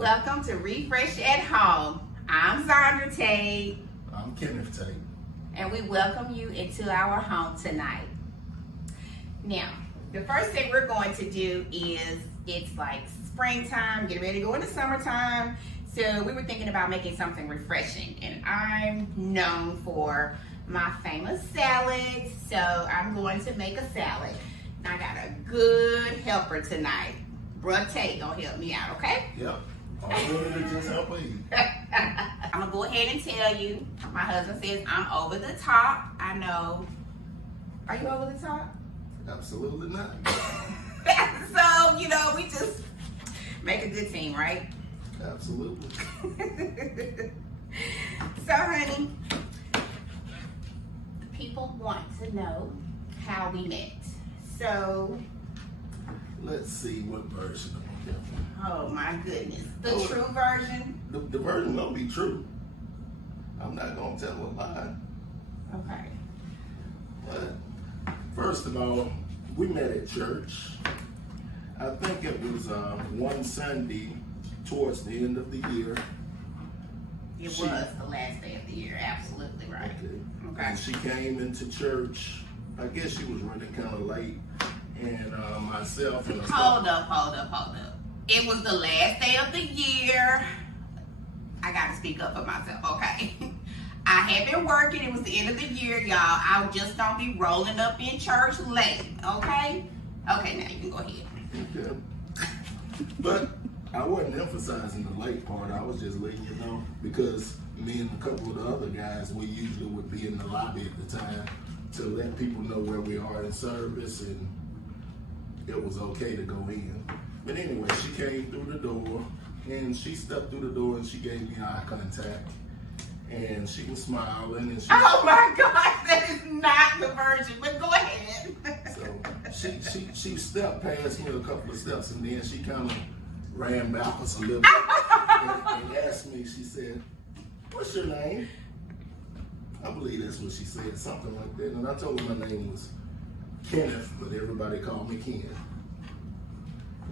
Welcome to Refresh at Home. I'm Zandra Tate. I'm Kenneth Tate. And we welcome you into our home tonight. Now, the first thing we're going to do is, it's like springtime, get ready to go into summertime. So we were thinking about making something refreshing. And I'm known for my famous salads. So I'm going to make a salad. And I got a good helper tonight. Bruh Tate gonna help me out, okay? Yep. I'm willing to just help you. I'm gonna go ahead and tell you. My husband says I'm over the top. I know. Are you over the top? Absolutely not. So, we just make a good team, right? Absolutely. So, honey, people want to know how we met. So, let's see what version of it. oh my goodness. The true version? The version gonna be true. I'm not gonna tell a lie. Okay. But first of all, we met at church. I think it was one Sunday towards the end of the year. It was the last day of the year. Absolutely right. Okay. And she came into church. I guess she was running kind of late. And myself and Hold up. It was the last day of the year. I gotta speak up for myself, okay? I had been working. It was the end of the year, y'all. I just don't be rolling up in church late, okay? Okay, now you can go ahead. Okay. But I wasn't emphasizing the late part. I was just letting you know because me and a couple of the other guys, we usually would be in the lobby at the time to let people know where we are in service, and it was okay to go in. But anyway, she came through the door, and she stepped through the door, and she gave me eye contact, and she was smiling, and she. Oh my gosh, that is not the version. But go ahead. So she stepped past me a couple of steps, and then she kind of ran backwards a little bit and asked me. She said, "What's your name?" I believe that's what she said, something like that. And I told her my name was Kenneth, but everybody called me Ken.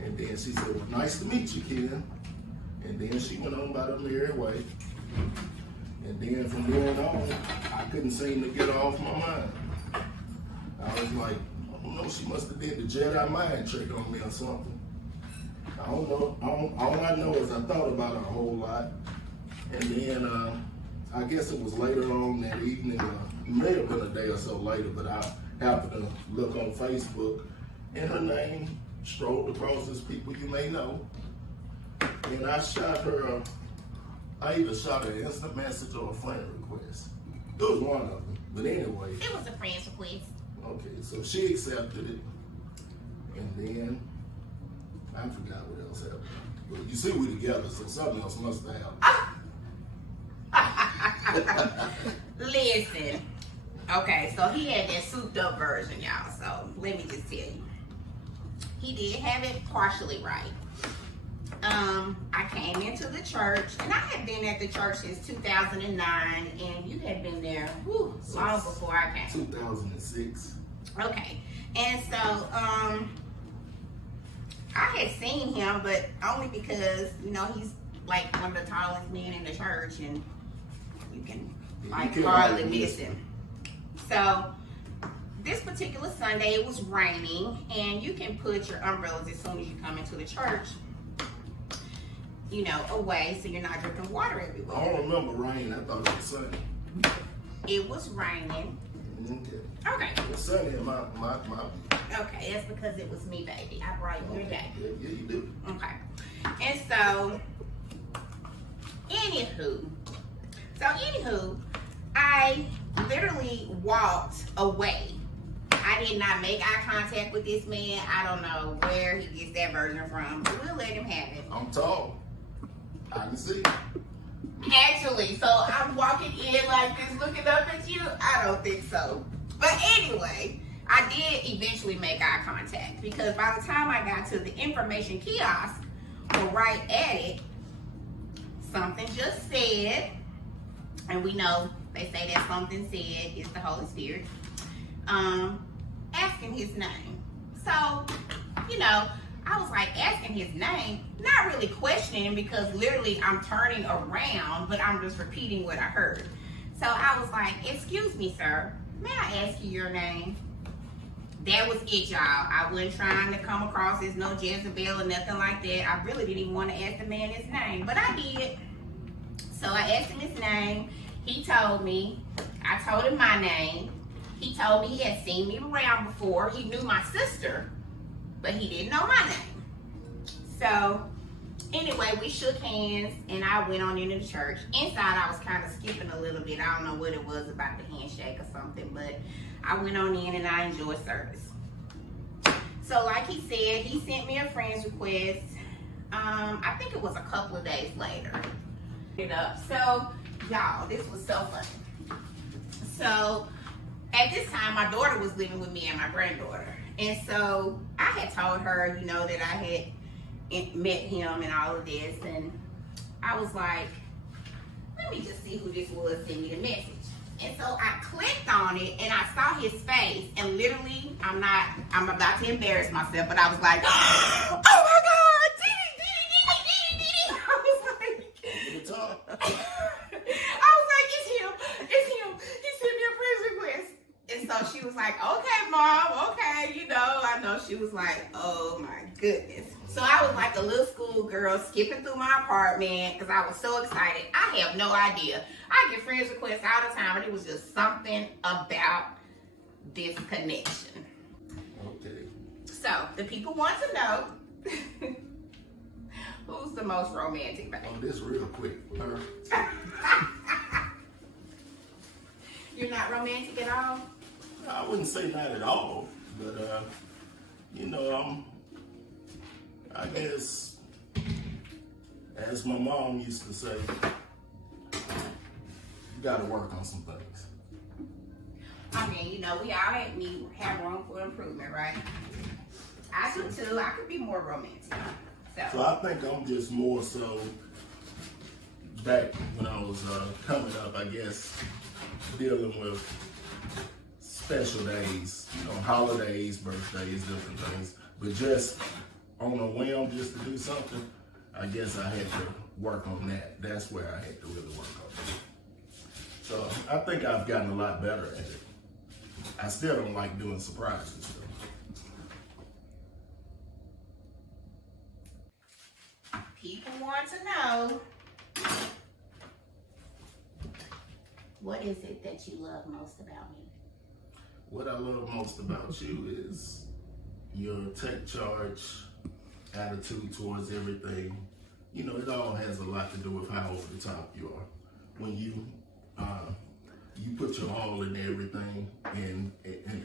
And then she said, "Well, nice to meet you, Ken." And then she went on by the merry way. And then from then on, I couldn't seem to get her off my mind. I was like, I don't know, she must have did the Jedi mind trick on me or something. I don't know. All I know is I thought about her a whole lot. And then I guess it was later on that evening, it may have been a day or so later, but I happened to look on Facebook, and her name strolled across as people you may know. And I shot her, I either shot her an instant message or a friend request. It was one of them. But anyway. It was a friend's request. Okay, so she accepted it. And then, I forgot what else happened. But you see, we together, so something else must have happened. Listen. Okay, so he had that souped up version, y'all. So let me just tell you. He did have it partially right. I came into the church, and I had been at the church since 2009, and you had been there long before I came. 2006. Okay, and so I had seen him, but only because he's like one of the tallest men in the church, and you can hardly miss him. So this particular Sunday, it was raining, and you can put your umbrellas as soon as you come into the church, away, so you're not dripping water everywhere. I don't remember rain. I thought it was sunny. It was raining. Okay. It was sunny in my Okay, that's because it was me, baby. I brightened your day. Yeah, you do. Okay. And so, anywho, I literally walked away. I did not make eye contact with this man. I don't know where he gets that version from. We'll let him have it. I'm tall. I can see. Actually, so I'm walking in like this, looking up at you? I don't think so. But anyway, I did eventually make eye contact because by the time I got to the information kiosk, or right at it, something just said, and we know they say that something said is the Holy Spirit, asking his name. So, I was like asking his name, not really questioning him because literally I'm turning around, but I'm just repeating what I heard. So I was like, excuse me, sir, may I ask you your name? That was it, y'all. I wasn't trying to come across as no Jezebel or nothing like that. I really didn't even want to ask the man his name, but I did. So I asked him his name. He told me. I told him my name. He told me he had seen me around before. He knew my sister, but he didn't know my name. So anyway, we shook hands and I went on into the church. Inside, I was kind of skipping a little bit. I don't know what it was about the handshake or something, but I went on in and I enjoyed service. So like he said, he sent me a friend's request. I think it was a couple of days later. So y'all, this was so funny. So at this time, my daughter was living with me and my granddaughter. And so I had told her, you know, that I had met him and all of this. And I was like, let me just see who this was send me the message. And so I clicked on it and I saw his face. And literally, I'm about to embarrass myself, but I was like, oh my God, Diddy. I was like, it's him. He sent me a friend's request. And so she was like, okay, Mom, okay. You know, I know she was like, oh my goodness. So I was like a little schoolgirl skipping through my apartment because I was so excited. I have no idea. I get friends requests all the time, but it was just something about this connection. Okay. So the people want to know who's the most romantic, baby? Oh, this real quick. You're not romantic at all? I wouldn't say not at all, but you know, I guess, as my mom used to say, you got to work on some things. I mean, you know, we all have room for improvement, right? I do too. I could be more romantic. So I think I'm just more so back when I was coming up, I guess, dealing with special days, you know, holidays, birthdays, different things. But just on a whim, just to do something, I guess I had to work on that. That's where I had to really work on it. So I think I've gotten a lot better at it. I still don't like doing surprises though. People want to know, what is it that you love most about me? What I love most about you is your take charge attitude towards everything. You know, it all has a lot to do with how over the top you are. When you put your all in everything, and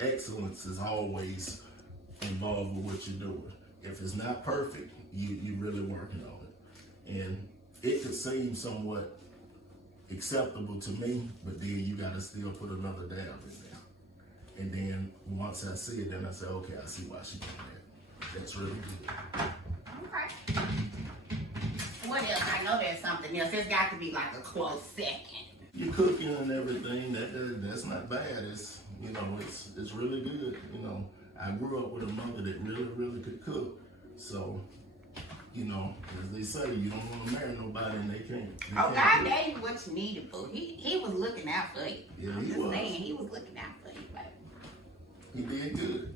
excellence is always involved with what you're doing. If it's not perfect, you're really working on it. And it could seem somewhat acceptable to me, but then you gotta still put another dab in there. And then once I see it, then I say, okay, I see why she did that. That's really good. Okay. What else? I know there's something else. There's got to be like a close second. You're cooking and everything. That's not bad. It's, you know, it's really good. You know, I grew up with a mother that really could cook. So, you know, as they say, you don't want to marry nobody and they can't. Oh, God gave you what you needed, boo. He was looking out for you. Yeah, I'm he just was. saying, he was looking out for you, baby. He did good.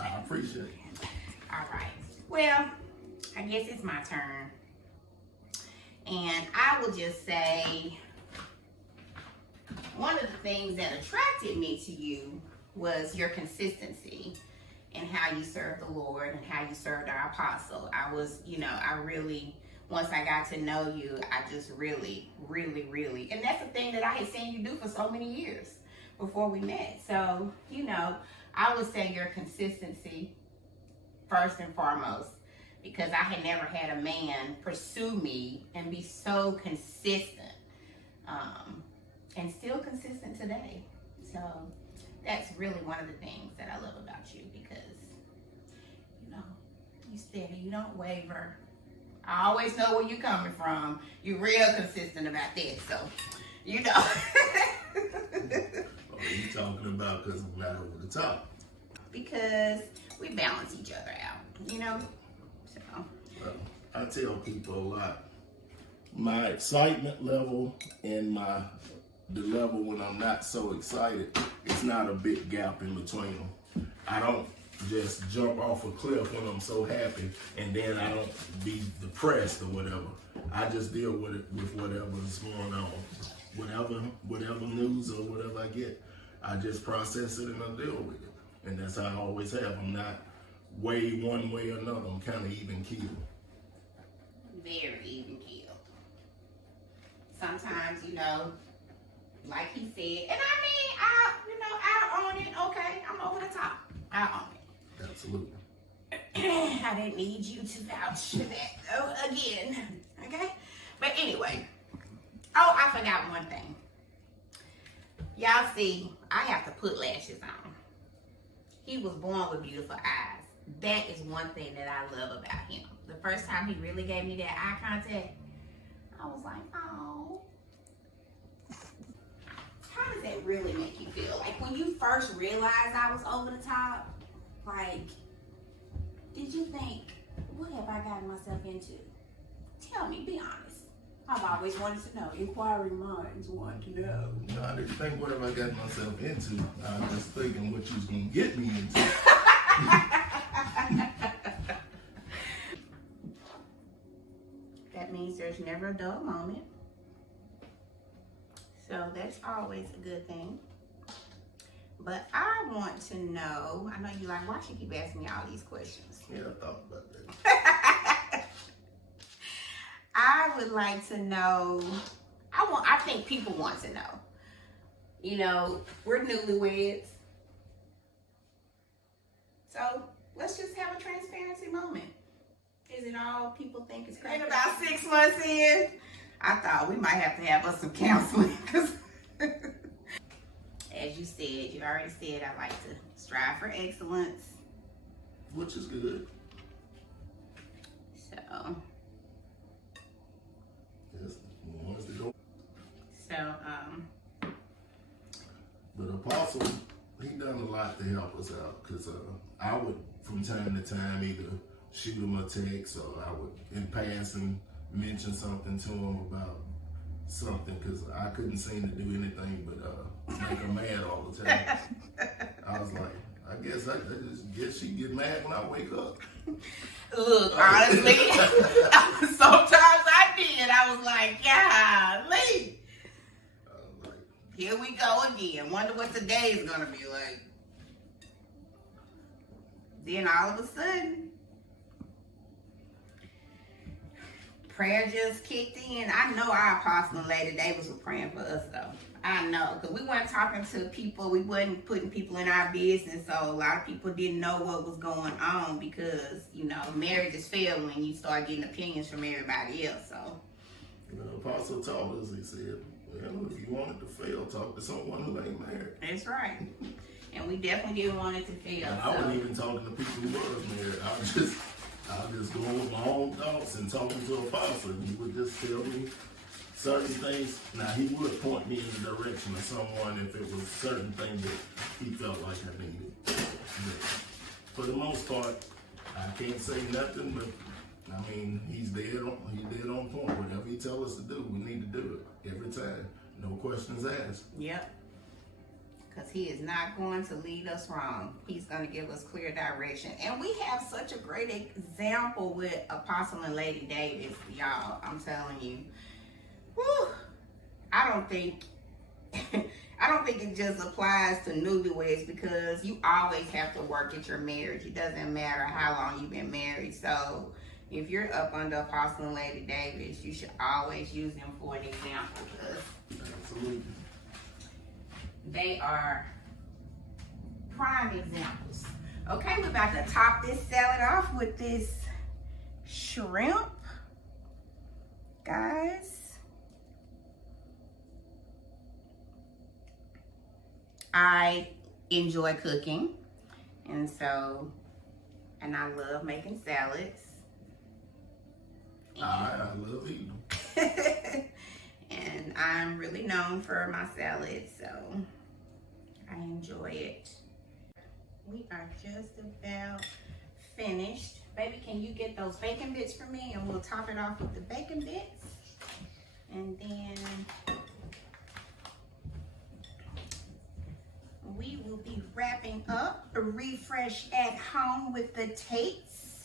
I appreciate it. All right. Well, I guess it's my turn. And I will just say, one of the things that attracted me to you was your consistency and how you served the Lord and how you served our apostle. I was, you know, once I got to know you, I just really, and that's the thing that I had seen you do for so many years before we met. So, you know, I would say your consistency first and foremost, because I had never had a man pursue me and be so consistent, and still consistent today. So that's really one of the things that I love about you, because, you know, you steady, you don't waver. I always know where you're coming from. You're real consistent about that, so, you know. What are you talking about? Because I'm not over the top. Because we balance each other out, you know? I tell people a lot. My excitement level and the level when I'm not so excited, it's not a big gap in between them. I don't just jump off a cliff when I'm so happy, and then I don't be depressed or whatever. I just deal with it with whatever's going on. Whatever news or whatever I get, I just process it and I deal with it. And that's how I always have. I'm not way one way or another. I'm kind of even keeled. Very even keeled. Sometimes, you know, like he said, and I mean, I'll own it. Okay, I'm over the top. I'll own it. Absolutely. I didn't need you to vouch for that again. Okay? But anyway. Oh, I forgot one thing. Y'all see, I have to put lashes on. He was born with beautiful eyes. That is one thing that I love about him. The first time he really gave me that eye contact, I was like, oh. How does that really make you feel? Like when you first realized I was over the top, like, did you think, what have I gotten myself into? Tell me, be honest. I've always wanted to know. Inquiring minds want to know. No, I didn't think what have I got myself into. I was just thinking what you was gonna get me into. That means there's never a dull moment. So that's always a good thing. But I want to know, I know you like, why she keep asking me all these questions? Yeah, I thought about that. I would like to know, I think people want to know. You know, we're newlyweds. So let's just have a transparency moment. Is it all people think is crazy? About 6 months in, I thought we might have to have us some counseling. Cause as you said, you already said, I like to strive for excellence. Which is good. So. Yes, wants to go. So, But Apostle, he done a lot to help us out. Cause I would, from time to time, either shoot him a text or I would, in passing, mention something to him about something. Cause I couldn't seem to do anything but make her mad all the time. I was like, I guess I just guess she get mad when I wake up. Look, honestly, sometimes I did. I was like, golly. Here we go again. Wonder what the day is going to be like. Then all of a sudden, prayer just kicked in. I know our Apostle and Lady Davis were praying for us, though. I know, because we weren't talking to people. We wasn't putting people in our business, so a lot of people didn't know what was going on because, you know, marriages fail when you start getting opinions from everybody else, so. You know, Apostle told us, he said, well, if you wanted to fail, talk to someone who ain't married. That's right. And we definitely didn't want it to fail. And I wasn't even talking to people who was married. I was just going with my own thoughts and talking to Apostle. And he would just tell me certain things. Now, he would point me in the direction of someone if it was certain things that he felt like I needed. But for the most part, I can't say nothing, but I mean, he's dead on point. Whatever he tells us to do, we need to do it every time. No questions asked. Yep. Because he is not going to lead us wrong. He's going to give us clear direction. And we have such a great example with Apostle and Lady Davis, y'all. I'm telling you. Whew. I don't think it just applies to newlyweds because you always have to work at your marriage. It doesn't matter how long you've been married. So if you're up under Apostle and Lady Davis, you should always use them for an example because Absolutely. they are prime examples. Okay, we're about to top this salad off with this shrimp, guys. I enjoy cooking, and I love making salads. I love eating. And I'm really known for my salads, so I enjoy it. We are just about finished. Baby, can you get those bacon bits for me? And we'll top it off with the bacon bits. And then we will be wrapping up a refresh at home with the Tates.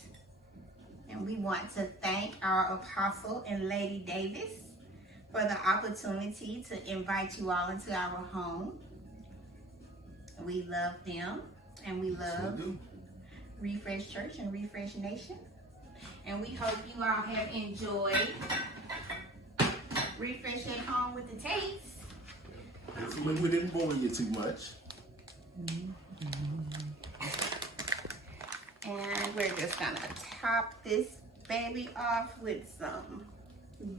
And we want to thank our Apostle and Lady Davis for the opportunity to invite you all into our home. We love them, and we love Refresh Church and Refresh Nation. And we hope you all have enjoyed Refresh at Home with the Tates. We didn't bore you too much. And we're just gonna top this baby off with some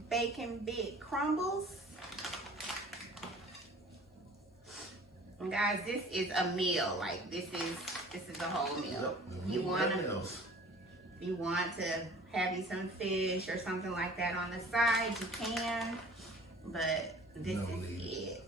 bacon bit crumbles. And guys, this is a meal. Like this is a whole meal. Yep. You want to have you some fish or something like that on the side, you can. But this is it.